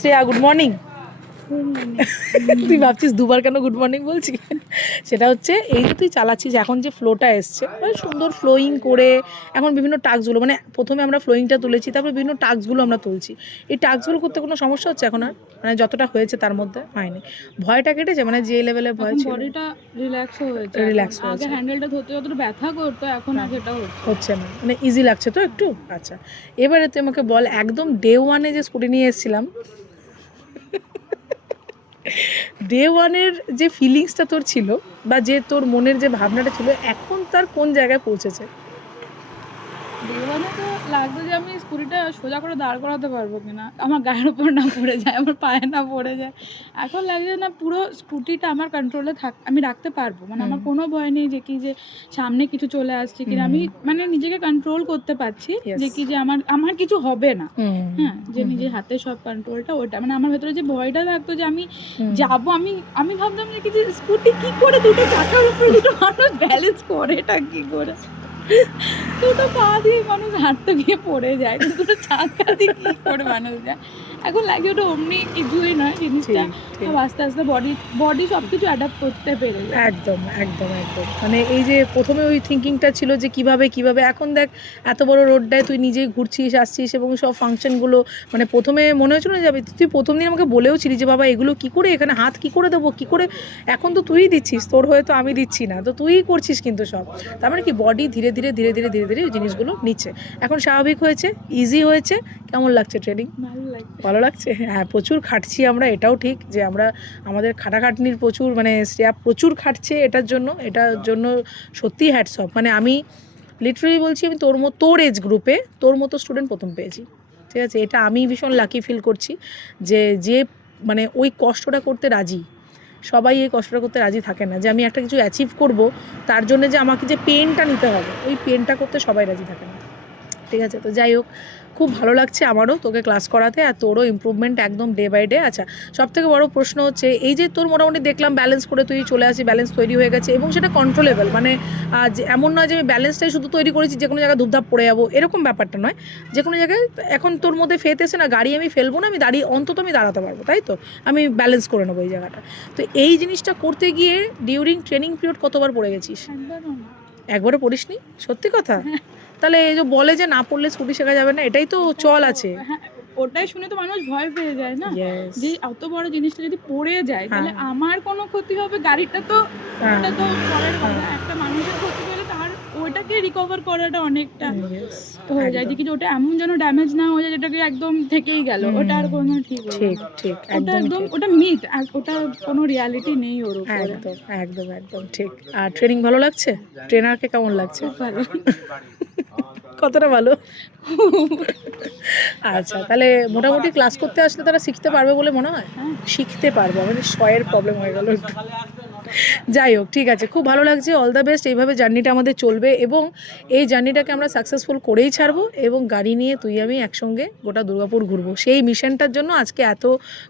Shreya, good morning. তুই ভাবছিস দুবার কেন গুড মর্নিং বলছি? সেটা হচ্ছে এই যে তুই চালাচ্ছিস এখন যে ফ্লোটা এসছে মানে সুন্দর ফ্লোয়িং করে এখন বিভিন্ন টাস্কগুলো মানে প্রথমে আমরা ফ্লোয়িংটা তুলেছি, তারপরে বিভিন্ন টাস্কগুলো আমরা তুলছি। এই টাস্কগুলো করতে কোনো সমস্যা হচ্ছে এখন আর? মানে যতটা হয়েছে তার মধ্যে হয়নি? ভয়টা কেটেছে মানে যে লেভেলে ভয় ছিল? বডিটা রিল্যাক্স হয়েছে, রিল্যাক্স আগে হয়েছে, হ্যান্ডেলটা ধরতে যতটা ব্যথা করতো এখন আর সেটা হচ্ছে না মানে ইজি লাগছে তো একটু? আচ্ছা, এবারে তুই আমাকে বল একদম ডে ওয়ানে যে স্কুটি নিয়ে এসেছিলাম, ডে ওয়ানের যে ফিলিংসটা তোর ছিল বা যে তোর মনের যে ভাবনাটা ছিল এখন তার কোন জায়গায় পৌঁছেছে? জীবনে তো লাগতো যে আমি স্কুটিটা সোজা করে দাঁড় করাতে পারবো কিনা, আমার গায়ের উপর না পড়ে যায়, আমার পায়ে না পড়ে যায়। এখন লাগছে না পুরো স্কুটিটা আমার কন্ট্রোলে আমি রাখতে পারবো, মানে আমার কোনো ভয় নেই যে কি যে সামনে কিছু চলে আসছে কিনা, আমি মানে নিজেকে কন্ট্রোল করতে পারছি যে কি যে আমার আমার কিছু হবে না। হ্যাঁ, যে নিজের হাতে সব কন্ট্রোলটা ওটা, মানে আমার ভেতরে যে ভয়টা থাকতো যে আমি যাবো, আমি ভাবতাম যে কি যে স্কুটি কি করে দুটো চাকার উপরে দুটো মানুষ ব্যালেন্স করে, এটা কি করে দুটো পা দিয়ে মানুষ হাঁটতে গিয়ে পড়ে যায়, কিন্তু দুটো চাকা দিয়ে কি করে মানুষ যায়। এখন লাগে ওটা অমনি কিছুই নয় জিনিসটা, আস্তে আস্তে বডি সব কিছু অ্যাডাপ্ট করতে পেরে যায়। একদম একদম একদম মানে এই যে প্রথমে ওই থিঙ্কিংটা ছিল যে কিভাবে এখন দেখ এত বড় রোডটায় তুই নিজেই ঘুরছিস আসছিস এবং সব ফাংশনগুলো মানে প্রথমে মনে হয়েছিল না যাবে, তুই প্রথম দিন আমাকে বলেও ছিলি যে বাবা এগুলো কি করে এখানে হাত কি করে দেবো কি করে, এখন তো তুই দিচ্ছিস, তোর হয়ে তো আমি দিচ্ছি না, তো তুইই করছিস কিন্তু সব। তার মানে কি বডি ধীরে ধীরে ধীরে ধীরে ধীরে ধীরে ওই জিনিসগুলো নিচ্ছে, এখন স্বাভাবিক হয়েছে, ইজি হয়েছে। কেমন লাগছে ট্রেনিং? ভালো লাগছে? হ্যাঁ, প্রচুর খাটছি আমরা, এটাও ঠিক যে আমরা আমাদের খাটাখাটনির প্রচুর মানে শ্রেয়া প্রচুর খাটছে এটার জন্য সত্যিই হ্যাটস অফ। মানে আমি লিটারালি বলছি আমি তোর এজ গ্রুপে তোর মতো স্টুডেন্ট প্রথম পেয়েছি, ঠিক আছে? এটা আমি ভীষণ লাকি ফিল করছি যে মানে ওই কষ্টটা করতে রাজি। সবাই এই কষ্টটা করতে রাজি থাকে না যে আমি একটা কিছু অ্যাচিভ করব তার জন্য যে আমাকে যে পেনটা নিতে হবে, ওই পেনটা করতে সবাই রাজি থাকে না, ঠিক আছে? তো যাই হোক, খুব ভালো লাগছে আমারও তোকে ক্লাস করাতে, আর তোরও ইমপ্রুভমেন্ট একদম ডে বাই ডে। আচ্ছা, সবথেকে বড় প্রশ্ন হচ্ছে এই যে তোর মোটামুটি দেখলাম ব্যালেন্স করে তুই চলে আসি, ব্যালেন্স তৈরি হয়ে গেছে এবং সেটা কন্ট্রোলেবল, মানে যে এমন নয় যে আমি ব্যালেন্সটাই শুধু তৈরি করেছি যে কোনো জায়গায় ধূপধাপ পড়ে যাবো এরকম ব্যাপারটা নয়, যে কোনো জায়গায় এখন তোর মধ্যে ফেথ এসে না গাড়ি আমি ফেলবো না, আমি দাঁড়িয়ে অন্তত আমি দাঁড়াতে পারবো, তাই তো? আমি ব্যালেন্স করে নেবো এই জায়গাটা। তো এই জিনিসটা করতে গিয়ে ডিউরিং ট্রেনিং পিরিয়ড কতবার পড়ে গেছিস? একবারও পড়িসনি? সত্যি কথা? তাহলে এই যে বলে যে না পড়লে স্কুটি শেখা যাবে না, এটাই তো চল আছে। ওটাই শুনে তো মানুষ ভয় পেয়ে যায় না, যে এত বড় জিনিসটা যদি পড়ে যায় তাহলে আমার কোনো ক্ষতি হবে, গাড়িটা তো ওটা তো পরের কথা, একটা মানুষের ক্ষতি হলে তার ওইটাকে রিকভার করাটা অনেকটা হয়ে যায়, যে কি ওটা এমন যেন ড্যামেজ না হয়ে যায় যেটাকে একদম থেকেই গেল, ওটা আর কোনো ঠিক ওটা একদম ওটা মিথ, ওটা কোনো রিয়ালিটি নেই ওর উপরে। একদম একদম একদম ঠিক। আর ট্রেনিং ভালো লাগছে? ট্রেনারকে কেমন লাগছে? ভালো। কতটা ভালো? আচ্ছা, তাহলে মোটামুটি ক্লাস করতে আসলে তারা শিখতে পারবে বলে মনে হয়? শিখতে পারবে, আমাদের শয়ের প্রবলেম হয়ে গেল একটু। যাই হোক, ঠিক আছে, খুব ভালো লাগছে, অল দ্য বেস্ট। এইভাবে জার্নিটা আমাদের চলবে এবং এই জার্নিটাকে আমরা সাকসেসফুল করেই ছাড়বো এবং গাড়ি নিয়ে তুই আমি একসঙ্গে গোটা দুর্গাপুর ঘুরবো। সেই মিশনটার জন্য আজকে এত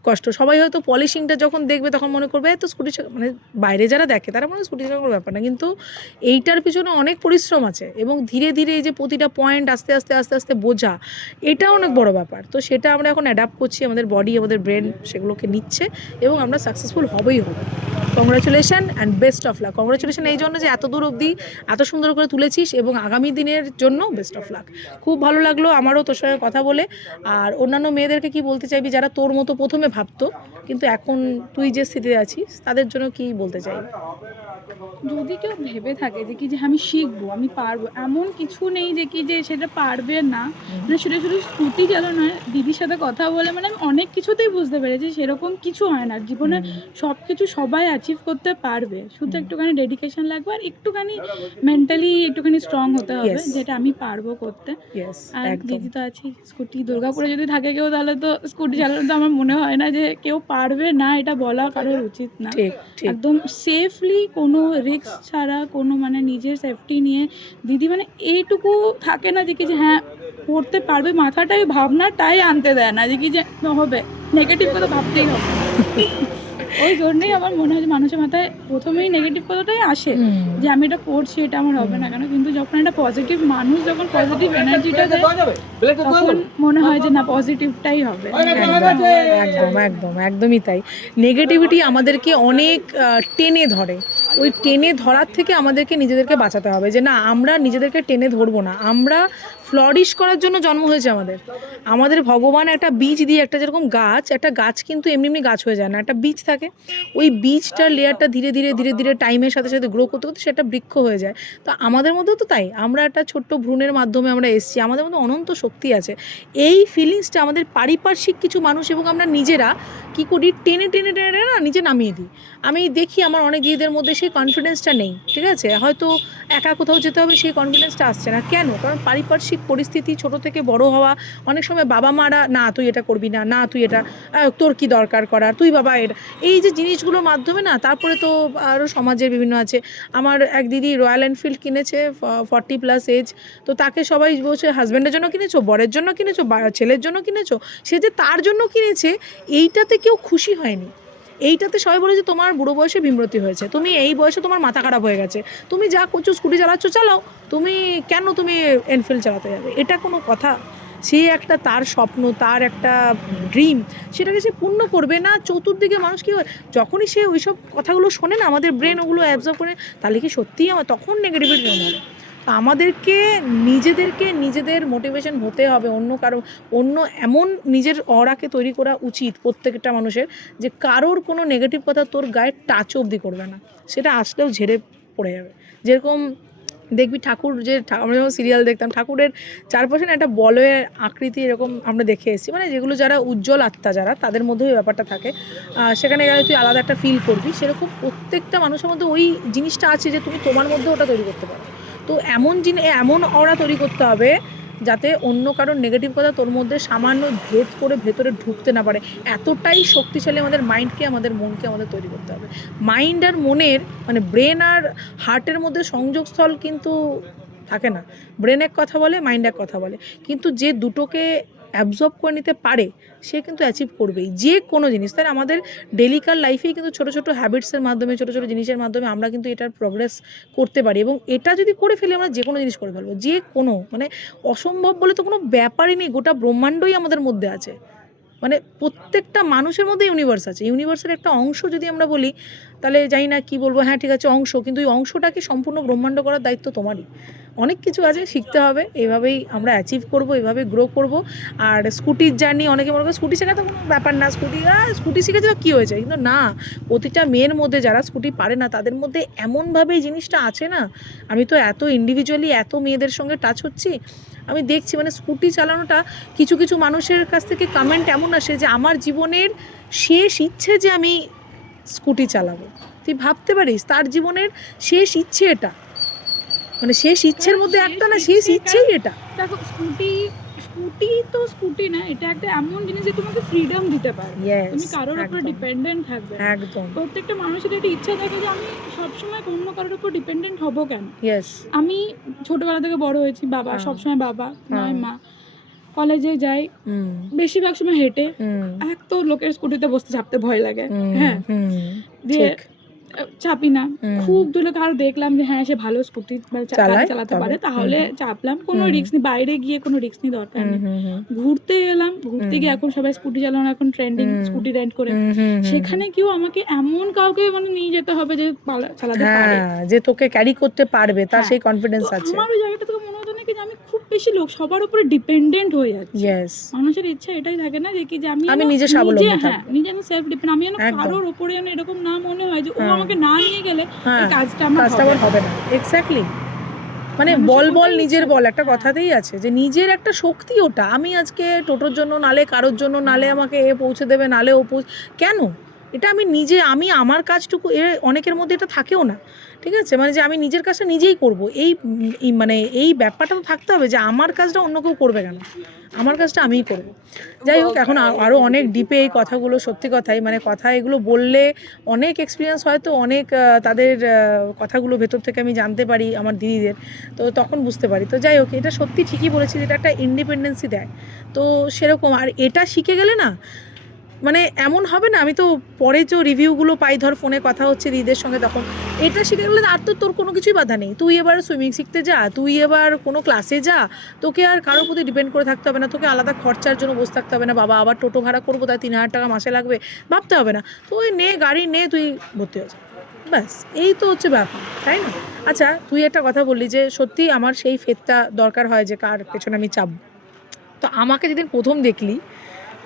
কষ্ট। সবাই হয়তো পলিশিংটা যখন দেখবে তখন মনে করবে এত স্কুটি মানে বাইরে যারা দেখে তারা মনে হয় স্কুটি চালানোর ব্যাপার না, কিন্তু এইটার পিছনে অনেক পরিশ্রম আছে এবং ধীরে ধীরে এই যে প্রতিটা পয়েন্ট আস্তে আস্তে আস্তে আস্তে বোঝা, এটা অনেক বড় ব্যাপার। তো সেটা আমরা এখন অ্যাডাপ্ট করছি, আমাদের বডি আমাদের ব্রেন সেগুলোকে নিচ্ছে এবং আমরা সাকসেসফুল হবেই হবে। Congratulation and best of luck. Congratulation এই জন্য যে এত দূর অবধি এত সুন্দর করে তুলেছিস এবং আগামী দিনের জন্য বেস্ট অফ লাক। খুব ভালো লাগলো আমারও তোর সঙ্গে কথা বলে। আর অন্যান্য মেয়েদেরকে কি বলতে চাইবি যারা তোর মতো প্রথমে ভাবতো কিন্তু এখন তুই যে স্থিতিতে আছিস তাদের জন্য কি বলতে চাইবি? যদি কেউ ভেবে থাকে যে কি যে আমি শিখবো আমি পারবো, এমন কিছু নেই যে কি যে সেটা পারবে না, মানে সেটা শুধু স্কুটি চালানো নয়, দিদির সাথে কথা বলে মানে আমি অনেক কিছুতেই বুঝতে পেরেছি সেরকম কিছু হয় না জীবনে, সব কিছু সবাই অ্যাচিভ করতে পারবে, শুধু একটুখানি ডেডিকেশন লাগবে আর একটুখানি মেন্টালি একটুখানি স্ট্রং হতে হবে, যেটা আমি পারবো করতে। আর দিদি তো আছে, স্কুটি দুর্গাপুরে যদি থাকে কেউ তাহলে তো স্কুটি চালানো তো আমার মনে হয় না যে কেউ পারবে না, এটা বলা কারোর উচিত না। একদম সেফলি, কোনো রিস্ক ছাড়া, কোনো মানে নিজের সেফটি নিয়ে দিদি মানে এইটুকু থাকে না যে কি যে হ্যাঁ পড়তে পারবে, মাথাটাই ভাবনাটাই আনতে দেয় না যে কি যে হবে নেগেটিভ কথা ভাবতেই হবে। ওই জন্যই আমার মনে হয় যে মানুষের মাথায় প্রথমেই নেগেটিভ কথাটাই আসে যে আমি এটা করছি, এটা আমার হবে না কেন। কিন্তু যখন একটা পজিটিভ মানুষ যখন পজিটিভ এনার্জিটা দেয় তখন মনে হয় যে না পজিটিভটাই হবে। একদম একদম একদমই তাই। নেগেটিভিটি আমাদেরকে অনেক টেনে ধরে, ওই টেনে ধরার থেকে আমাদেরকে নিজেদেরকে বাঁচাতে হবে যে না আমরা নিজেদেরকে টেনে ধরবো না। আমরা ফ্লরিশ করার জন্য জন্ম হয়েছে আমাদের। আমাদের ভগবান একটা বীজ দিয়ে, একটা যেরকম গাছ, একটা গাছ কিন্তু এমনি এমনি গাছ হয়ে যায় না, একটা বীজ থাকে, ওই বীজটার লেয়ারটা ধীরে ধীরে ধীরে ধীরে টাইমের সাথে সাথে গ্রো করতে করতে সেটা বৃক্ষ হয়ে যায়। তো আমাদের মধ্যেও তো তাই, আমরা একটা ছোট্ট ভ্রূণের মাধ্যমে আমরা এসেছি, আমাদের মধ্যে অনন্ত শক্তি আছে। এই ফিলিংসটা আমাদের পারিপার্শ্বিক কিছু মানুষ এবং আমরা নিজেরা কী করি, টেনে টেনে টেনে টেনে না নিজে নামিয়ে দিই। আমি দেখি আমার অনেক দিদিদের মধ্যে সেই কনফিডেন্সটা নেই, ঠিক আছে, হয়তো একা কোথাও যেতে হবে সেই কনফিডেন্সটা আসছে না। কেন? কারণ পারিপার্শ্বিক পরিস্থিতি, ছোট থেকে বড় হওয়া, অনেক সময় বাবা মারা না তুই এটা করবি না, না তুই এটা তোর কি দরকার করার, তুই বাবা এটা, এই যে জিনিসগুলোর মাধ্যমে না। তারপরে তো আরও সমাজের বিভিন্ন আছে। আমার এক দিদি রয়্যাল এনফিল্ড কিনেছে, 40+ এজ, তো তাকে সবাই বলছে হাজব্যান্ডের জন্য কিনেছো, বরের জন্য কিনেছো, ছেলের জন্য কিনেছো, সে যে তার জন্য কিনেছে এইটাতে কেউ খুশি হয়নি। এইটাতে সবাই বলে যে তোমার বুড়ো বয়সে ভীমরতি হয়েছে, তুমি এই বয়সে তোমার মাথা খারাপ হয়ে গেছে, তুমি যা করছো স্কুটি চালাচ্ছ চালাও, তুমি কেন তুমি এনফিল্ড চালাতে যাবে? এটা কোনো কথা? সে একটা তার স্বপ্ন, তার একটা ড্রিম, সেটাকে সে পূর্ণ করবে না। চতুর্দিকে মানুষ কী হয়, যখনই সে ওইসব কথাগুলো শোনে না, আমাদের ব্রেন ওগুলো অ্যাবজর্ব করে, তাহলে কি সত্যিই আমার তখন নেগেটিভিটি জন্ম হয়। তো আমাদেরকে নিজেদের মোটিভেশন হতে হবে। অন্য এমন নিজের অরাকে তৈরি করা উচিত প্রত্যেকটা মানুষের, যে কারোর কোনো নেগেটিভ কথা তোর গায়ে টাচ অবধি করবে না, সেটা আসলেও ঝেড়ে পড়ে যাবে। যেরকম দেখবি ঠাকুর, আমরা যখন সিরিয়াল দেখতাম, ঠাকুরের চারপাশে না একটা বলয়ের আকৃতি এরকম আমরা দেখে এসেছি, মানে যেগুলো যারা উজ্জ্বল আত্মা, যারা তাদের মধ্যে ওই ব্যাপারটা থাকে, সেখানে গেলে তুই আলাদা একটা ফিল করবি। সেরকম প্রত্যেকটা মানুষের মধ্যে ওই জিনিসটা আছে যে তুমি তোমার মধ্যে ওটা তৈরি করতে পারো। তো এমন অরা তৈরি করতে হবে যাতে অন্য কারোর নেগেটিভ কথা তোর মধ্যে সামান্য ভেদ করে ভেতরে ঢুকতে না পারে। এতটাই শক্তিশালী আমাদের মাইন্ডকে, আমাদের মনকে আমাদের তৈরি করতে হবে। মাইন্ড আর মনের, মানে ব্রেন আর হার্টের মধ্যে সংযোগস্থল কিন্তু থাকে না। ব্রেন এক কথা বলে, মাইন্ড এক কথা বলে, কিন্তু যে দুটোকে অ্যাবজর্ব করে নিতে পারে সে কিন্তু অ্যাচিভ করবেই যে কোনো জিনিস। তাই আমাদের ডেলিকার লাইফেই কিন্তু ছোটো ছোটো হ্যাবিটসের মাধ্যমে, ছোটো ছোটো জিনিসের মাধ্যমে আমরা কিন্তু এটার প্রোগ্রেস করতে পারি। এবং এটা যদি করে ফেলি আমরা যে কোনো জিনিস করে ফেলবো, যে কোনো, মানে অসম্ভব বলে তো কোনো ব্যাপারই নেই। গোটা ব্রহ্মাণ্ডই আমাদের মধ্যে আছে, মানে প্রত্যেকটা মানুষের মধ্যে ইউনিভার্স আছে। ইউনিভার্সের একটা অংশ যদি আমরা বলি, তাহলে জানি না কি বলবো, হ্যাঁ ঠিক আছে অংশ, কিন্তু ওই অংশটাকে সম্পূর্ণ ব্রহ্মাণ্ড করার দায়িত্ব তোমারই। অনেক কিছু আছে, শিখতে হবে, এভাবেই আমরা অ্যাচিভ করব, এভাবে গ্রো করব। আর স্কুটির জার্নি, অনেকে মনে করে স্কুটি শেখা তো কোনো ব্যাপার না, স্কুটি শিখেছে তো কী হয়েছে, কিন্তু না, প্রতিটা মেয়ের মধ্যে যারা স্কুটি পারে না তাদের মধ্যে এমনভাবে এই জিনিসটা আছে না। আমি তো এত ইন্ডিভিজুয়ালি এত মেয়েদের সঙ্গে টাচ হচ্ছি, আমি দেখছি মানে স্কুটি চালানোটা কিছু কিছু মানুষের কাছ থেকে কমেন্ট এমন আসে যে আমার জীবনের শেষ ইচ্ছে যে আমি স্কুটি চালাবো। তুই ভাবতে পারিস, তার জীবনের শেষ ইচ্ছে এটা, মানে শেষ ইচ্ছের মধ্যে একটা না, শেষ ইচ্ছেই এটা। দেখো স্কুটি তো স্কুটি না, এটা একটা এমন জিনিস যে তোমাকে ফ্রিডম দিতে পারে, তুমি কারোর উপর ডিপেন্ডেন্ট থাকবে একদম। প্রত্যেকটা মানুষের একটা ইচ্ছা থাকে যে আমি সবসময় অন্য কারোর উপর ডিপেন্ডেন্ট হব কেন। আমি ছোটবেলা থেকে বড় হয়েছি, বাবা সবসময়, বাবা নয় মা, কলেজে যাই বেশিরভাগ সময় হেঁটে, এক তো লোকের স্কুটিতে বসতে চাপতে ভয় লাগে, হ্যাঁ দিয়ে চাপি না। খুব দূরে কারো দেখলাম যে হ্যাঁ সে ভালো স্কুটি চালাতে পারে, তাহলে চাপলাম, কোনো রিস্ক নেই, বাইরে গিয়ে কোনো রিস্ক নেই, দরকার নেই। ঘুরতে গেলাম, ঘুরতে গিয়ে এখন সবাই স্কুটি চালানো, এখন ট্রেন্ডিং, স্কুটি রেন্ট করে, সেখানে কেউ আমাকে এমন কাউকে মানে নিয়ে যেতে হবে যে চালাতে পারে, যে তোকে ক্যারি করতে পারবে, তার সেই কনফিডেন্স আছে। আমার ওই জায়গাটা থেকে মনে হতো না কি যে আমি খুব বেশি সবার উপরে ডিপেন্ডেন্ট হয়ে যাচ্ছি। মানুষের ইচ্ছা এটাই থাকে না যে কি যে আমি নিজে স্বাবলম্বী, হ্যাঁ নিজে আমি সেলফ ডিপেন্ড, আমি যেন কারোর উপরে যেন এরকম না মনে হয় যে ও আমাকে না নিয়ে গেলে এই কাজটা আমার হবে না। এক্স্যাক্টলি, মানে বল নিজের বল একটা কথাতেই আছে, যে নিজের একটা শক্তি ওটা। আমি আজকে টোটোর জন্য, নালে কারোর জন্য, নালে আমাকে এ পৌঁছে দেবে, নালে ও কেন, এটা আমি আমার কাজটুকু, অনেকের মধ্যে এটা থাকেও না, ঠিক আছে, মানে যে আমি নিজের কাজটা নিজেই করব, মানে এই ব্যাপারটা তো থাকতে হবে যে আমার কাজটা অন্য কেউ করবে কেন, আমার কাজটা আমিই করব। যাই হোক, এখন আরও অনেক ডিপে এই কথাগুলো, সত্যি কথাই, মানে কথা এগুলো বললে অনেক এক্সপিরিয়েন্স হয়তো অনেক তাদের কথাগুলো ভেতর থেকে আমি জানতে পারি আমার দিদিদের, তো তখন বুঝতে পারি। তো যাই হোক, এটা সত্যি ঠিকই বলেছি, এটা একটা ইন্ডিপেন্ডেন্সি দেয়। তো সেরকম, আর এটা শিখে গেলে না মানে এমন হবে না, আমি তো পরে যে রিভিউগুলো পাই, ধর ফোনে কথা হচ্ছে দিদিদের সঙ্গে, তখন এটা শিখে গেলে আর তো তোর কোনো কিছুই বাধা নেই, তুই এবার সুইমিং শিখতে যা, তুই এবার কোনো ক্লাসে যা, তোকে আর কারোর প্রতি ডিপেন্ড করে থাকতে হবে না, তোকে আলাদা খরচার জন্য বসে থাকতে হবে না, বাবা আবার টোটো ভাড়া করবো তাই 3,000 টাকা মাসে লাগবে, ভাবতে হবে না, তো ওই নে গাড়ি নে, তুই ভর্তি হয়ে যা, ব্যাস এই তো হচ্ছে ব্যাপার, তাই না? আচ্ছা তুই একটা কথা বললি যে সত্যি আমার সেই ফেদটা দরকার হয় যে কার পেছনে আমি চাপ, তো আমাকে যেদিন প্রথম দেখলি,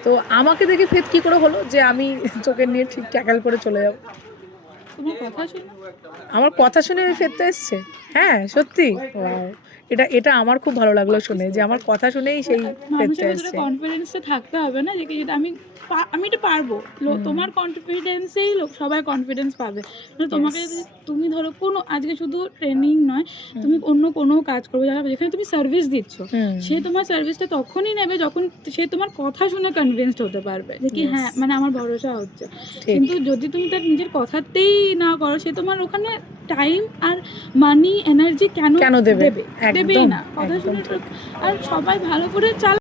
তো আমাকে দেখে ফেদ কী করে হলো যে আমি তোকে নিয়ে ঠিক ট্যাকেল করে চলে যাবো? তোমার কথা শুনে আমার কথা শুনে ওই ফেদটা এসছে? হ্যাঁ সত্যি? Wow! এটা এটা আমার খুব ভালো লাগলো শুনে যে আমার কথা শুনেই সেই ফেদটা মানুষের ভিতরে এসছে। কনফিডেন্সটা থাকতে হবে না যে কি যেটা আমি এটা পারবো। তোমার কনফিডেন্সেই সবাই কনফিডেন্স পাবে। মানে তোমাকে যদি তুমি ধরো কোনো আজকে শুধু ট্রেনিং নয়, তুমি অন্য কোনো কাজ করবে যেখানে তুমি সার্ভিস দিচ্ছ, সে তোমার সার্ভিসটা তখনই নেবে যখন সে তোমার কথা শুনে কনভিন্সড হতে পারবে যে কি হ্যাঁ মানে আমার ভরসা হচ্ছে। ঠিক। কিন্তু যদি তুমি তার নিজের কথাতেই না করো, সে তোমার ওখানে টাইম আর মানি এনার্জি কেন কেন দেবে? দেবেই একদম, না। কথা একদম শুনে ঠিক। আর সবাই ভালো করে চালা